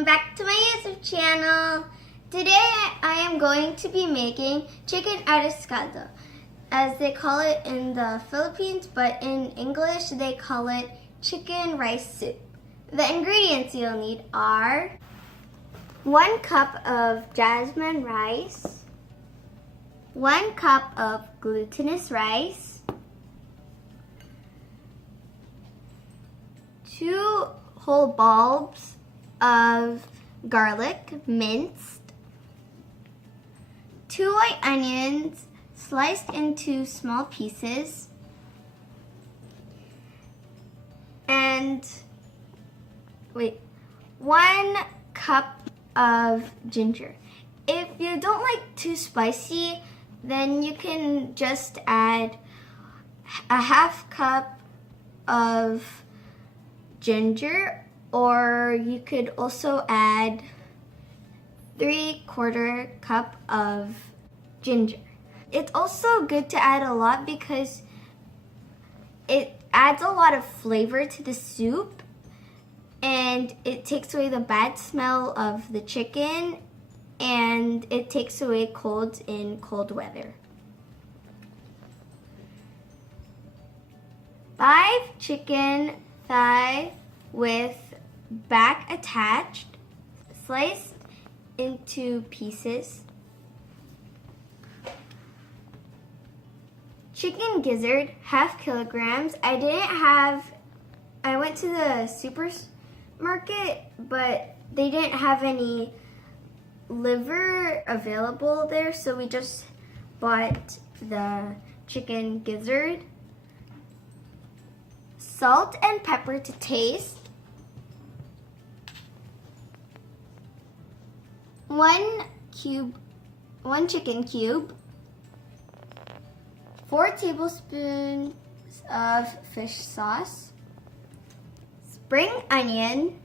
Welcome back to my YouTube channel. Today I am going to be making chicken arroz as they call it in the Philippines, but in English they call it chicken rice soup. The ingredients you'll need are 1 cup of jasmine rice, 1 cup of glutinous rice, 2 whole bulbs of garlic minced, 2 white onions sliced into small pieces, and 1 cup of ginger. If you don't like too spicy, then you can just add a 1/2 cup of ginger, or you could also add 3/4 cup of ginger. It's also good to add a lot because it adds a lot of flavor to the soup and it takes away the bad smell of the chicken and it takes away colds in cold weather. 5 chicken thigh with back attached, sliced into pieces. Chicken gizzard, 1/2 kilograms. I went to the supermarket, but they didn't have any liver available there, so we just bought the chicken gizzard. Salt and pepper to taste. 1 chicken cube, 4 tablespoons of fish sauce, spring onion,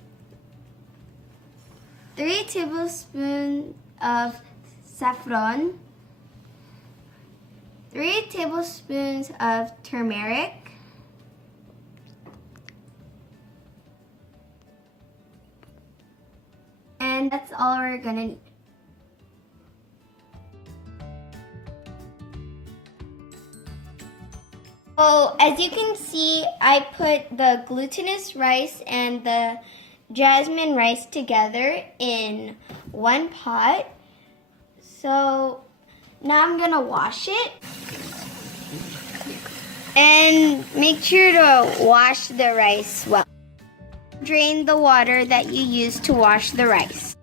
3 tablespoons of saffron, 3 tablespoons of turmeric, and that's all we're gonna need. So as you can see, I put the glutinous rice and the jasmine rice together in 1 pot. So now I'm gonna wash it. And make sure to wash the rice well. Drain the water that you used to wash the rice.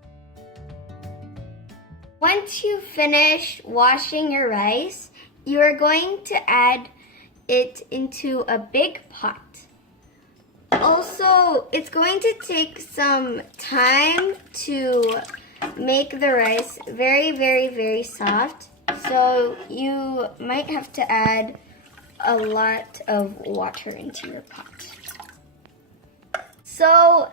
Once you finish washing your rice, you are going to add it into a big pot. Also, it's going to take some time to make the rice very soft, so you might have to add a lot of water into your pot. So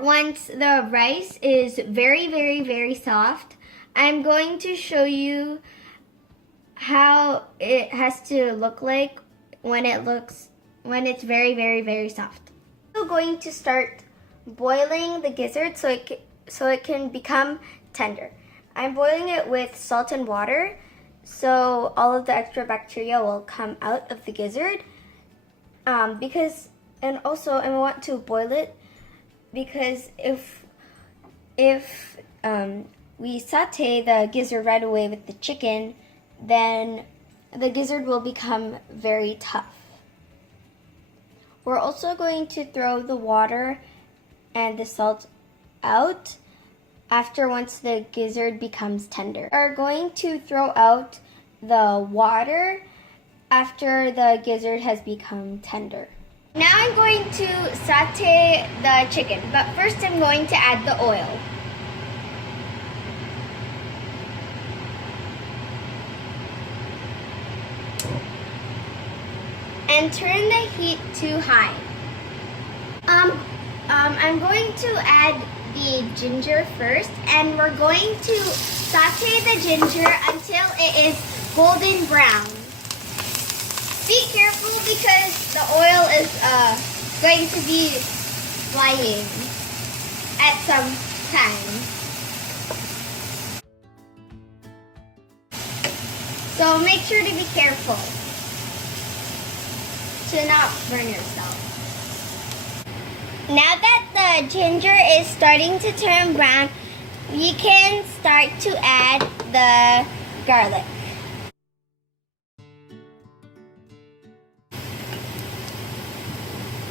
once the rice is very soft, I'm going to show you how it has to look like when it's very soft. I'm going to start boiling the gizzard so it can become tender. I'm boiling it with salt and water so all of the extra bacteria will come out of the gizzard. And also I want to boil it because if we saute the gizzard right away with the chicken, then the gizzard will become very tough. We're also going to throw the water and the salt out once the gizzard becomes tender. We're going to throw out the water after the gizzard has become tender. Now I'm going to saute the chicken, but first I'm going to add the oil. And turn the heat to high. I'm going to add the ginger first, and we're going to saute the ginger until it is golden brown. Be careful because the oil is going to be flying. at some time. So make sure to be careful to not burn yourself. Now that the ginger is starting to turn brown, we can start to add the garlic.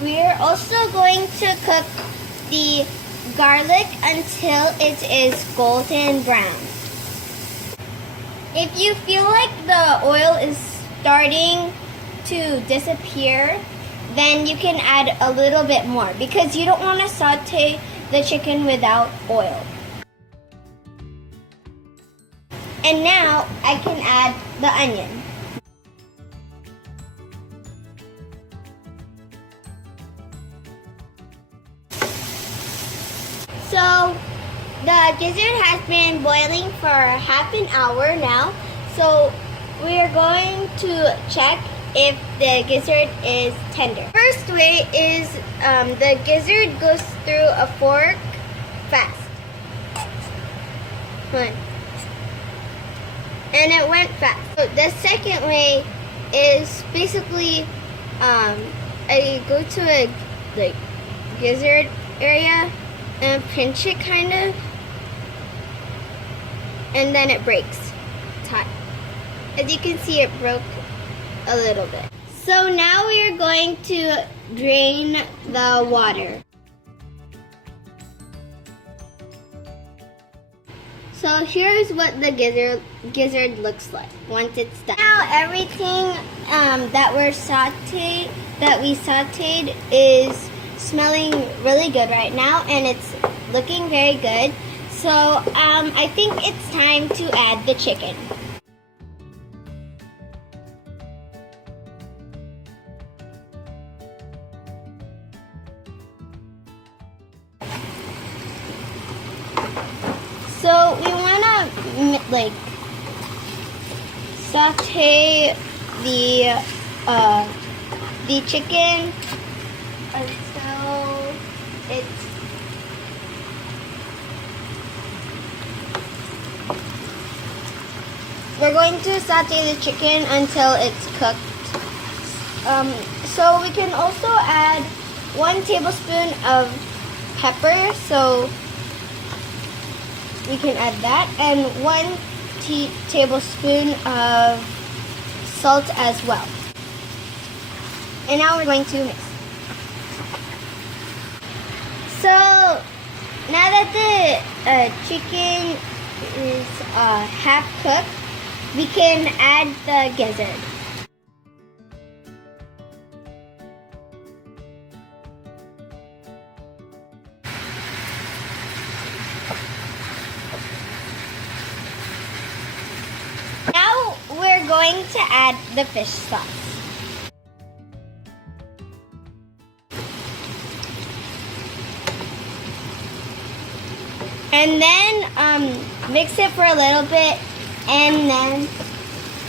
We're also going to cook the garlic until it is golden brown. If you feel like the oil is starting to disappear, then you can add a little bit more because you don't want to saute the chicken without oil. And now I can add the onion. So the gizzard has been boiling for half an hour now. So we are going to check if the gizzard is tender. First way is the gizzard goes through a fork fast. And it went fast. So the second way is basically I go to a gizzard area and pinch it kind of, and then it breaks. It's hot. As you can see, it broke a little bit. So now we are going to drain the water. So here's what the gizzard looks like once it's done. Now everything that we sauteed is smelling really good right now, and it's looking very good. So I think it's time to add the chicken. So we want to saute the chicken until it's we're going to saute the chicken until it's cooked. So we can also add 1 tablespoon of pepper. So we can add that, and 1 tablespoon of salt as well. And now we're going to mix. So now that the chicken is half cooked, we can add the gizzard. Now we're going to add the fish sauce. And then mix it for a little bit and then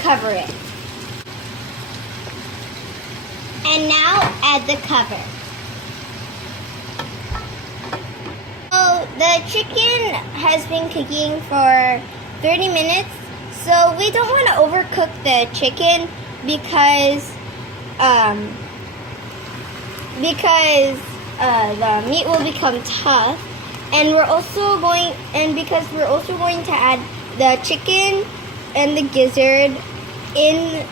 cover it. And now add the cover. So the chicken has been cooking for 30 minutes. So we don't want to overcook the chicken because the meat will become tough, and because we're also going to add the chicken and the gizzard in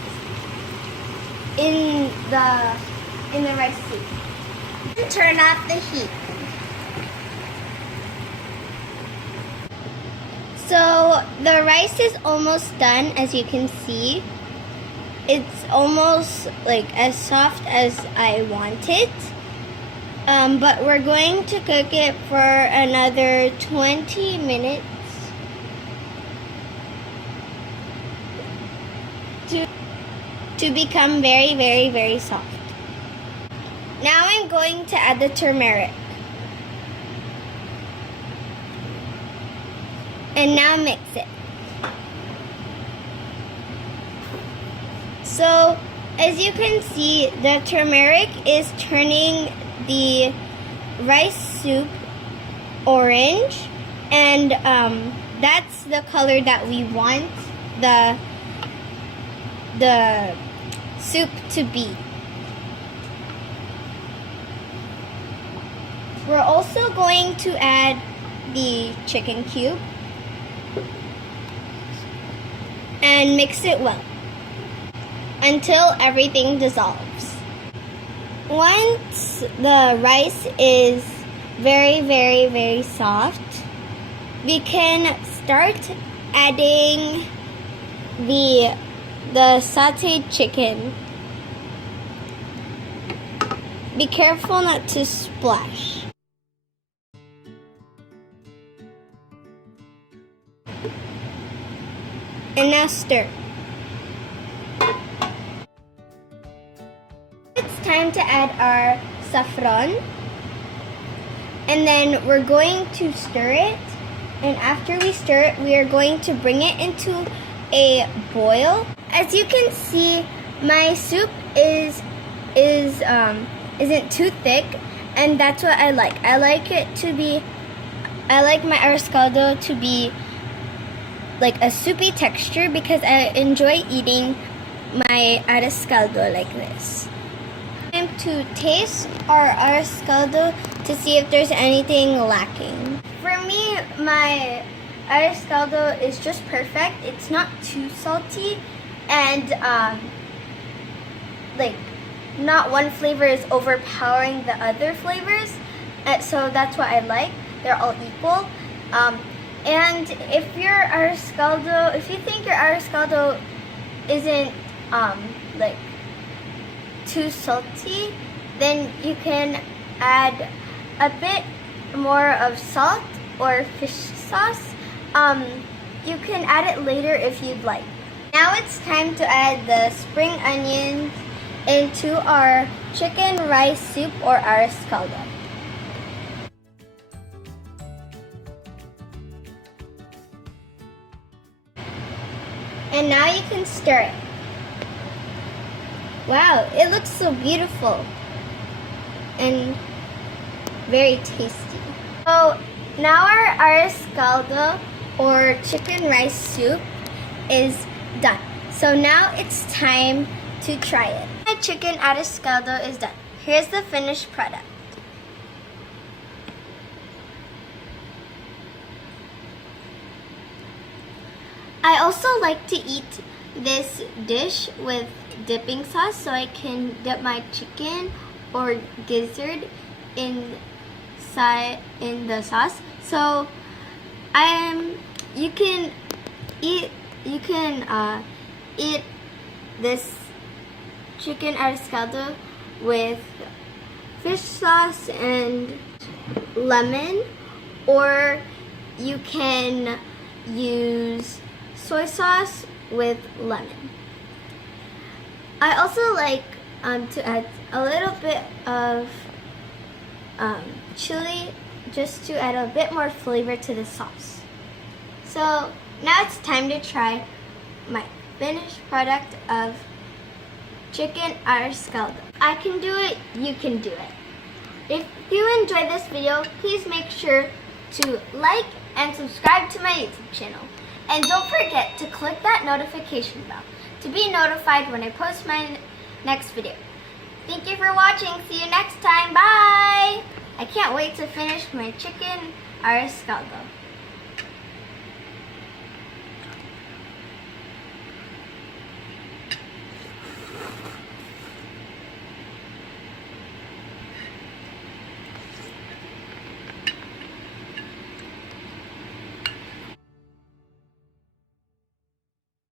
the rice soup. Turn off the heat. So the rice is almost done, as you can see. It's almost like as soft as I want it. But we're going to cook it for another 20 minutes to become very, very, very soft. Now I'm going to add the turmeric. And now mix it. So, as you can see, the turmeric is turning the rice soup orange, and that's the color that we want the soup to be. We're also going to add the chicken cube and mix it well until everything dissolves. Once the rice is very, very, very soft, we can start adding the sauteed chicken. Be careful not to splash. And now stir. It's time to add our saffron. And then we're going to stir it. And after we stir it, we are going to bring it into a boil. As you can see, my soup isn't too thick, and that's what I like. I like my arroz to be like a soupy texture because I enjoy eating my arroz like this. Time to taste our arroz to see if there's anything lacking. For me, my arroz is just perfect. It's not too salty, and like not one flavor is overpowering the other flavors. So that's what I like. They're all equal. And if if you think your arroz isn't like too salty, then you can add a bit more of salt or fish sauce. You can add it later if you'd like. Now it's time to add the spring onions into our chicken rice soup or arroz. And now you can stir it. Wow, it looks so beautiful and very tasty. So now our arroz or chicken rice soup is done. So now it's time to try it. My chicken arroz is done. Here's the finished product. I also like to eat this dish with dipping sauce, so I can dip my chicken or gizzard in the sauce. So you can eat this chicken arroz with fish sauce and lemon, or you can use soy sauce with lemon. I also like to add a little bit of chili just to add a bit more flavor to the sauce. So now it's time to try my finished product of chicken arroz. I can do it, you can do it. If you enjoyed this video, please make sure to like and subscribe to my YouTube channel. And don't forget to click that notification bell to be notified when I post my next video. Thank you for watching. See you next time. Bye! I can't wait to finish my chicken arroz.